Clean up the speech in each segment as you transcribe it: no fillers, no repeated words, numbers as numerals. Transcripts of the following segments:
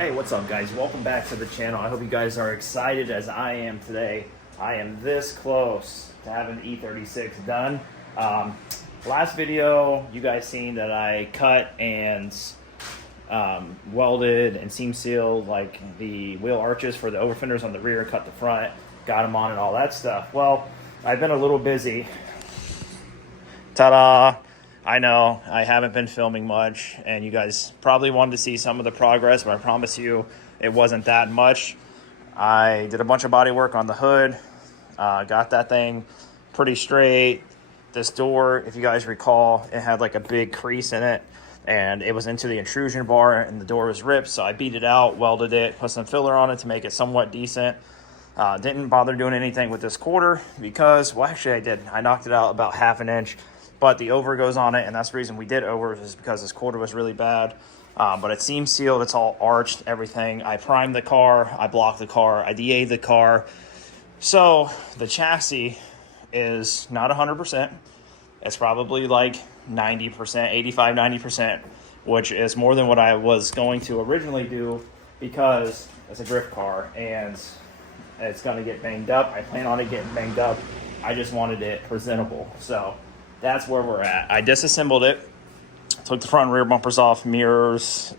Hey, what's up guys? Welcome back to the channel. I hope you guys are excited as I am today. I am this close to having the E36 done. Last video, you guys seen that I cut and welded and seam sealed like the wheel arches for the over fenders on the rear, cut the front, got them on and all that stuff. Well, I've been a little busy. Ta-da! I know I haven't been filming much and you guys probably wanted to see some of the progress, but I promise you it wasn't that much. I did a bunch of body work on the hood, got that thing pretty straight. This door, if you guys recall, it had like a big crease in it and it was into the intrusion bar and the door was ripped, so I beat it out, welded it, put some filler on it to make it somewhat decent. Didn't bother doing anything with this quarter because, well, actually I did. I knocked it out about ½ inch. But the over goes on it, and that's the reason we did over, is because this quarter was really bad. But it's seam sealed, it's all arched, everything. I primed the car, I blocked the car, I DA'd the car. So the chassis is not 100%. It's probably like 90%, 85, 90%, which is more than what I was going to originally do because it's a drift car and it's gonna get banged up. I plan on it getting banged up. I just wanted it presentable. So that's where we're at. I disassembled it, took the front and rear bumpers off, mirrors,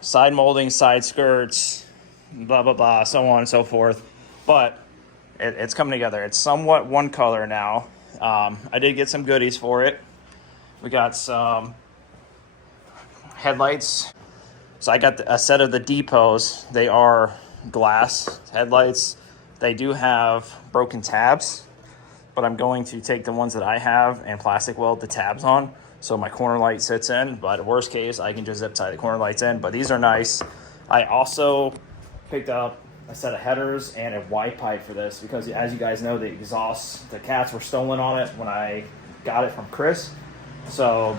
side molding, side skirts, blah, blah, blah, so on and so forth. But it's coming together. It's somewhat one color now. I did get some goodies for it. We got some headlights. So I got a set of the depots. They are glass headlights. They do have broken tabs, but I'm going to take the ones that I have and plastic weld the tabs on so my corner light sits in. But worst case, I can just zip tie the corner lights in. But these are nice. I also picked up a set of headers and a Y pipe for this because, as you guys know, the exhausts, the cats were stolen on it when I got it from Chris. So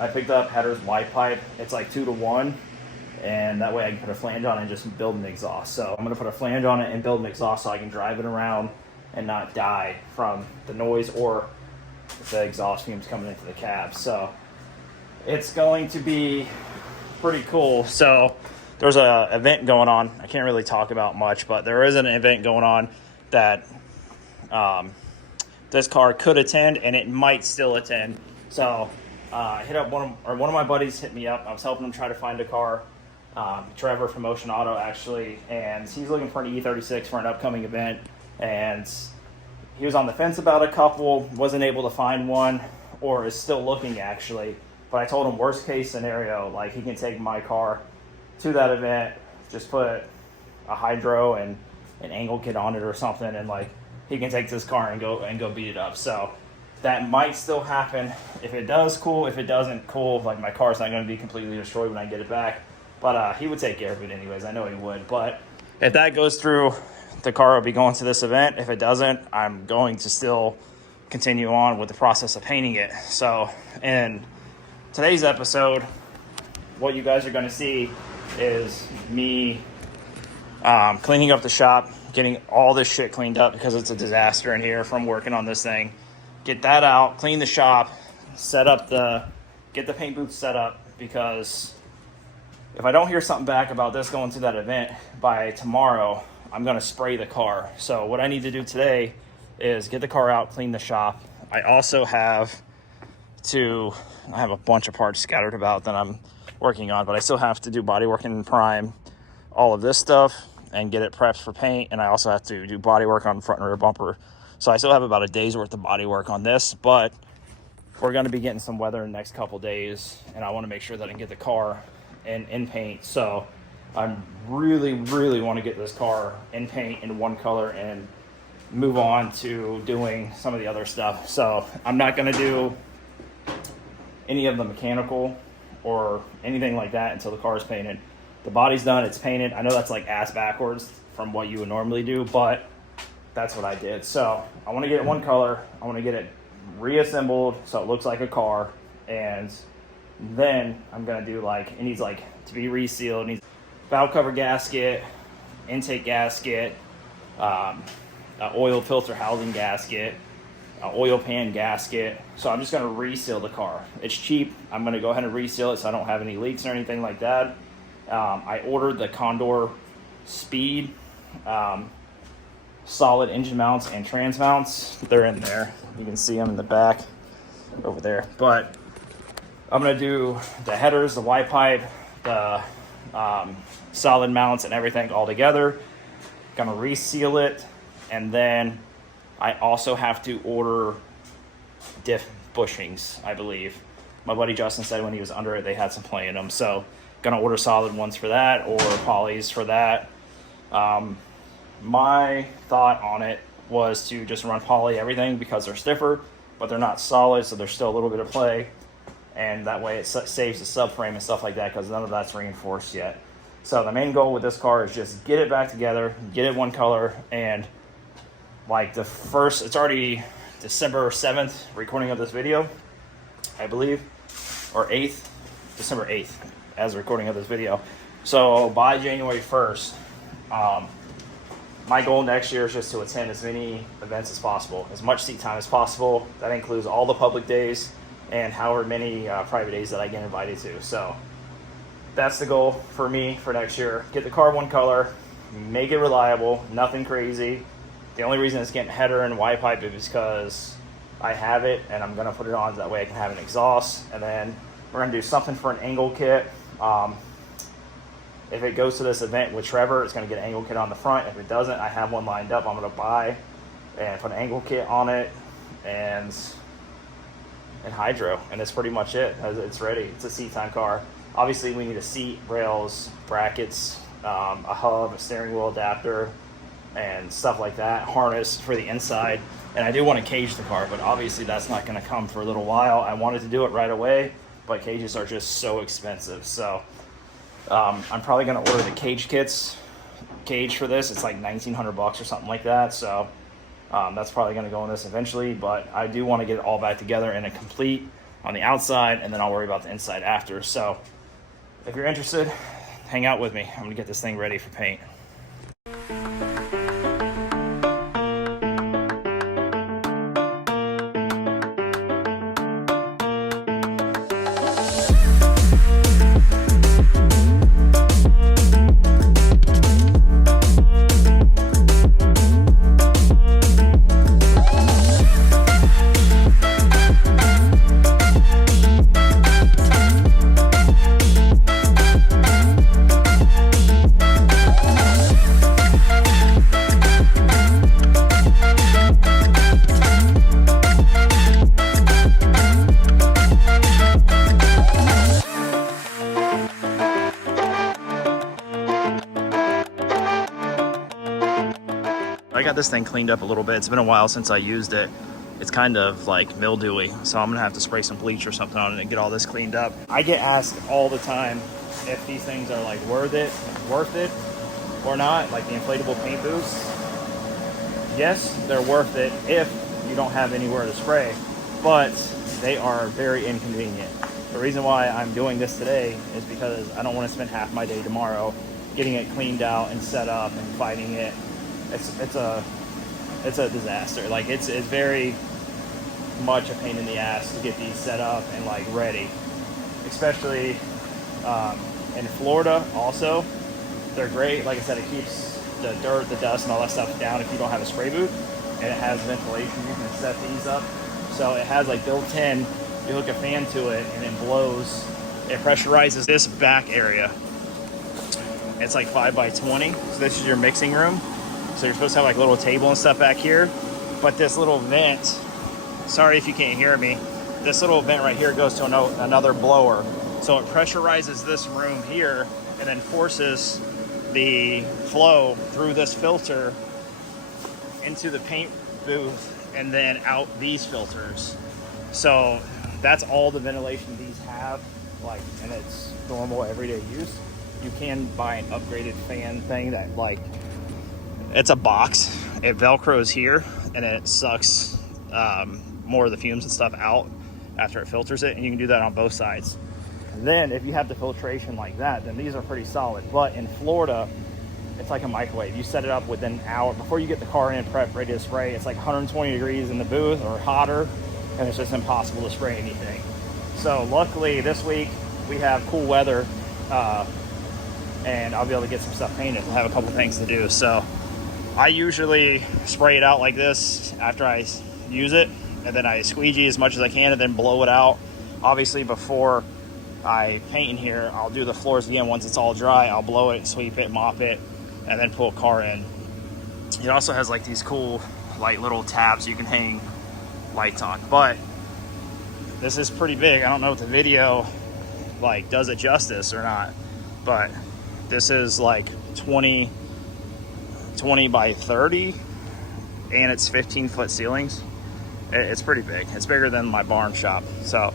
I picked up headers, Y pipe. It's like 2 to 1. And that way I can put a flange on it and just build an exhaust. So I'm going to put a flange on it and build an exhaust so I can drive it around and not die from the noise or the exhaust fumes coming into the cab. So it's going to be pretty cool. So there's an event going on. I can't really talk about much, but there is an event going on that this car could attend, and it might still attend. So I hit up one of my buddies hit me up. I was helping him try to find a car. Trevor from Motion Auto, actually, and he's looking for an E36 for an upcoming event. And he was on the fence about a couple, wasn't able to find one, or is still looking actually. But I told him worst case scenario, like he can take my car to that event, just put a hydro and an angle kit on it or something, and like he can take this car and go beat it up. So that might still happen. If it does, cool. If it doesn't, cool. Like my car's not going to be completely destroyed when I get it back. But he would take care of it anyways. I know he would. But if that goes through, the car will be going to this event. If it doesn't, I'm going to still continue on with the process of painting it. So in today's episode, what you guys are going to see is me cleaning up the shop, getting all this shit cleaned up because it's a disaster in here from working on this thing. Get that out, clean the shop, get the paint booth set up, because if I don't hear something back about this going to that event by tomorrow, I'm going to spray the car. So what I need to do today is get the car out, clean the shop. I also have a bunch of parts scattered about that I'm working on, but I still have to do body work and prime all of this stuff and get it prepped for paint. And I also have to do body work on the front and rear bumper. So I still have about a day's worth of body work on this, but we're going to be getting some weather in the next couple days, and I want to make sure that I can get the car in paint. So I really, really want to get this car in paint in one color and move on to doing some of the other stuff. So I'm not going to do any of the mechanical or anything like that until the car is painted. The body's done, it's painted. I know that's like ass backwards from what you would normally do, but that's what I did. So I want to get it one color. I want to get it reassembled so it looks like a car, and then I'm going to do it needs to be resealed. It needs valve cover gasket, intake gasket, oil filter housing gasket, oil pan gasket. So I'm just going to reseal the car. It's cheap. I'm going to go ahead and reseal it so I don't have any leaks or anything like that. I ordered the Condor Speed solid engine mounts and trans mounts. They're in there. You can see them in the back over there. But I'm gonna do the headers, the Y pipe, the solid mounts and everything all together. Gonna reseal it, and then I also have to order diff bushings, I believe. My buddy Justin said when he was under it, they had some play in them. So gonna order solid ones for that, or polys for that. My thought on it was to just run poly everything because they're stiffer, but they're not solid, so there's still a little bit of play. And that way it saves the subframe and stuff like that, because none of that's reinforced yet. So the main goal with this car is just get it back together, get it one color, and like it's already December 7th, recording of this video, I believe, or 8th, December 8th, as recording of this video. So by January 1st, my goal next year is just to attend as many events as possible, as much seat time as possible. That includes all the public days and however many private days that I get invited to. So that's the goal for me for next year. Get the car one color, make it reliable, nothing crazy. The only reason it's getting header and Y pipe is because I have it and I'm gonna put it on so that way I can have an exhaust. And then we're gonna do something for an angle kit. If it goes to this event with Trevor, it's gonna get an angle kit on the front. If it doesn't, I have one lined up I'm gonna buy and put an angle kit on it and hydro, and that's pretty much it. It's ready. It's a seat time car. Obviously we need a seat, rails, brackets, a hub, a steering wheel adapter, and stuff like that, harness for the inside. And I do want to cage the car, but obviously that's not going to come for a little while. I wanted to do it right away, but cages are just so expensive. So I'm probably going to order the cage for this. It's like $1,900 or something like that. So that's probably going to go in this eventually, but I do want to get it all back together and a complete on the outside, and then I'll worry about the inside after. So if you're interested, hang out with me. I'm going to get this thing ready for paint. I got this thing cleaned up a little bit. It's been a while since I used it. It's kind of like mildewy, so I'm gonna have to spray some bleach or something on it and get all this cleaned up. I get asked all the time if these things are like worth it or not, like the inflatable paint booths. Yes, they're worth it if you don't have anywhere to spray, but they are very inconvenient. The reason why I'm doing this today is because I don't want to spend half my day tomorrow getting it cleaned out and set up and fighting it. It's a disaster. Like it's very much a pain in the ass to get these set up and like ready, especially in Florida. Also, they're great. Like I said, it keeps the dirt, the dust, and all that stuff down if you don't have a spray booth, and it has ventilation. You can set these up, so it has like built-in. You hook a fan to it, and it blows. It pressurizes this back area. It's like 5 by 20. So this is your mixing room. So you're supposed to have like a little table and stuff back here, but this little vent, sorry if you can't hear me, this little vent right here goes to another blower. So it pressurizes this room here and then forces the flow through this filter into the paint booth and then out these filters. So that's all the ventilation these have, like, and it's normal everyday use. You can buy an upgraded fan thing that like, it's a box, it velcros here and it sucks more of the fumes and stuff out after it filters it, and you can do that on both sides. And then if you have the filtration like that, then these are pretty solid. But in Florida, it's like a microwave. You set it up within an hour before you get the car in, prep, ready to spray. It's like 120 degrees in the booth or hotter, and it's just impossible to spray anything. So luckily this week we have cool weather and I'll be able to get some stuff painted. I'll have a couple things to do. So I usually spray it out like this after I use it, and then I squeegee as much as I can and then blow it out. Obviously before I paint in here, I'll do the floors again. Once it's all dry, I'll blow it, sweep it, mop it, and then pull a car in. It also has like these cool like little tabs you can hang lights on, but this is pretty big. I don't know if the video like does it justice or not, but this is like 20 by 30, and it's 15-foot ceilings. It's pretty big. It's bigger than my barn shop. So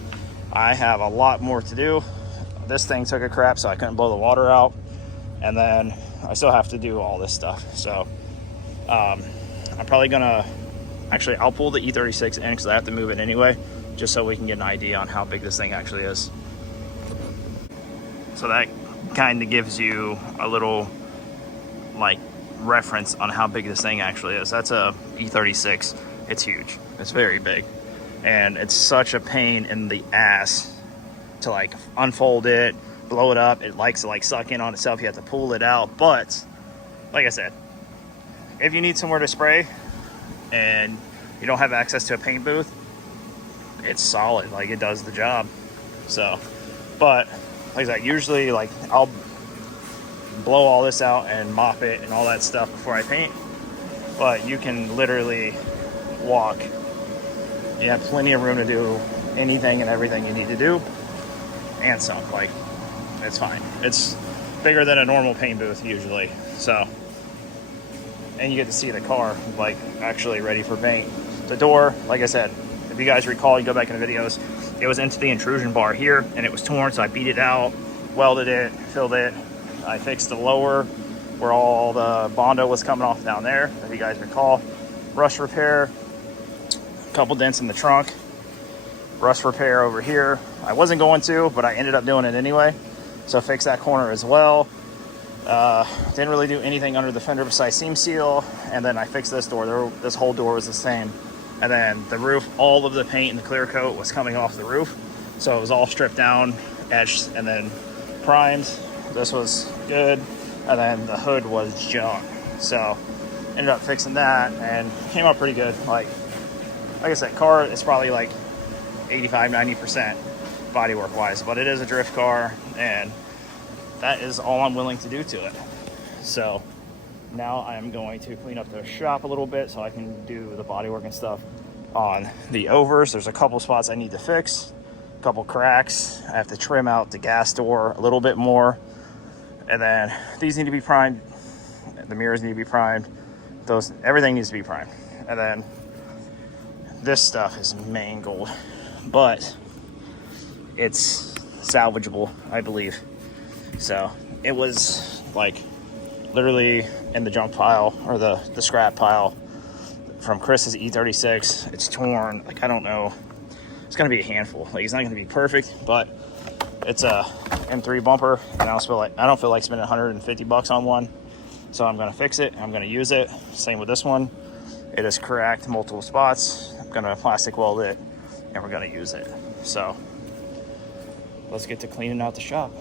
I have a lot more to do. This thing took a crap, so I couldn't blow the water out, and then I still have to do all this stuff. So I'm probably gonna, actually I'll pull the E36 in because I have to move it anyway, just so we can get an idea on how big this thing actually is. So that kind of gives you a little like reference on how big this thing actually is. That's a E36. It's huge. It's very big, and it's such a pain in the ass to like unfold it, blow it up. It likes to like suck in on itself. You have to pull it out. But like I said, if you need somewhere to spray and you don't have access to a paint booth, it's solid. Like, it does the job. So, but like I said, usually like I'll blow all this out and mop it and all that stuff before I paint. But you can literally walk. You have plenty of room to do anything and everything you need to do, and some. Like, it's fine. It's bigger than a normal paint booth usually. So, and you get to see the car like actually ready for paint. The door, like I said, if you guys recall, you go back in the videos, it was into the intrusion bar here and it was torn, so I beat it out, welded it, filled it. I fixed the lower where all the Bondo was coming off down there, if you guys recall. Rust repair, a couple dents in the trunk, rust repair over here. I wasn't going to, but I ended up doing it anyway. So fix that corner as well. Didn't really do anything under the fender besides seam seal, and then I fixed this door. This whole door was the same. And then the roof, all of the paint and the clear coat was coming off the roof, so it was all stripped down, etched, and then primed. This was good, and then the hood was junk. So ended up fixing that and came out pretty good. Like I said, car is probably like 85-90% bodywork wise, but it is a drift car, and that is all I'm willing to do to it. So now I'm going to clean up the shop a little bit so I can do the bodywork and stuff on the overs. There's a couple spots I need to fix, a couple cracks. I have to trim out the gas door a little bit more, and then these need to be primed. The mirrors need to be primed. Everything needs to be primed. And then this stuff is mangled, but it's salvageable, I believe. So it was like literally in the junk pile, or the scrap pile from Chris's E36. It's torn. Like, I don't know. It's gonna be a handful. Like, it's not gonna be perfect, but it's a M3 bumper, and I don't feel like spending 150 bucks on one. So I'm gonna fix it. I'm gonna use it. Same with this one. It is cracked multiple spots. I'm gonna plastic weld it, and we're gonna use it. So let's get to cleaning out the shop.